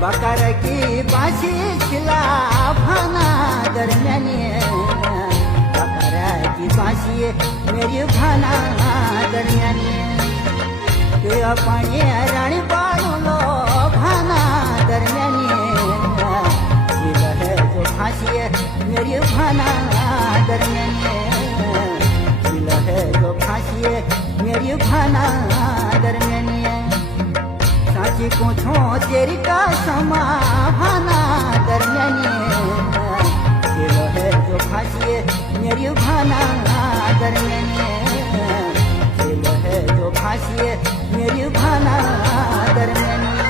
बकार की बाशी शिला भाना दरम्यान बकार की बाशी मेरी भाना दरम्यान ते पाणी राणी पाळलो भाना दरम्यान दिल है जो फांसी मेरी भाना दरम्यान दिल है जो फांसी मेरी भाना दरम्यान साची पूछो तेरी का समा भाना दरम्यान दिल है जो फांसी मेरी भाना दरम्यान दिल है जो फांसी मेरी भाना दरम्यान